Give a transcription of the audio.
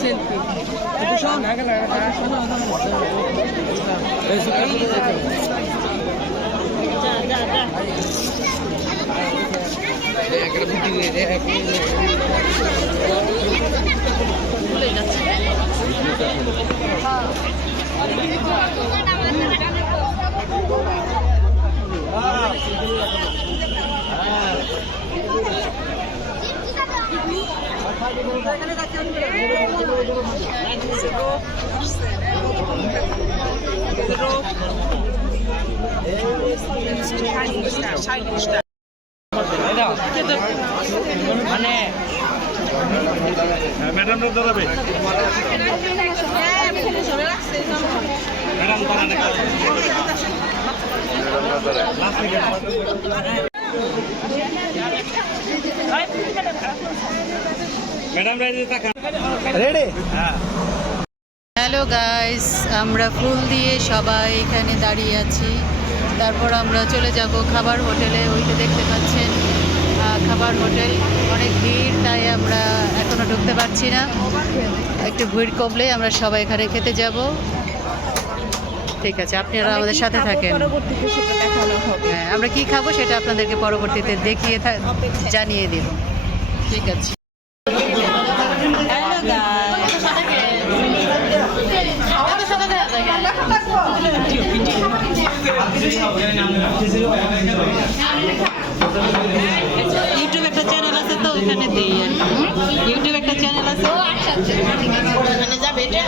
Selfie ভুলে যাচ্ছে। মানে ম্যাডাম দাঁড়াবে ম্যাডাম রেডি। হ্যালো গাইস, আমরা ফুল দিয়ে সবাই এখানে দাঁড়িয়ে আছি। তারপর আমরা চলে যাব খাবার হোটেলে। ওইটা দেখতে পাচ্ছেন খাবার হোটেল, অনেক ভিড়, তাই আমরা এখনো ঢুকতে পারছি না। একটু ভিড় কমলে আমরা সবাই এখানে খেতে যাব। ঠিক আছে, আপনারা আমাদের সাথে থাকেন। হ্যাঁ, আমরা কি খাবো সেটা আপনাদেরকে পরবর্তীতে দেখিয়ে জানিয়ে দিব। ঠিক আছে। হ্যালো গাইস, ইউটিউব একটা চ্যানেল আছে তো ওখানে দিই। ইউটিউব একটা চ্যানেল আছে। যাবে এটা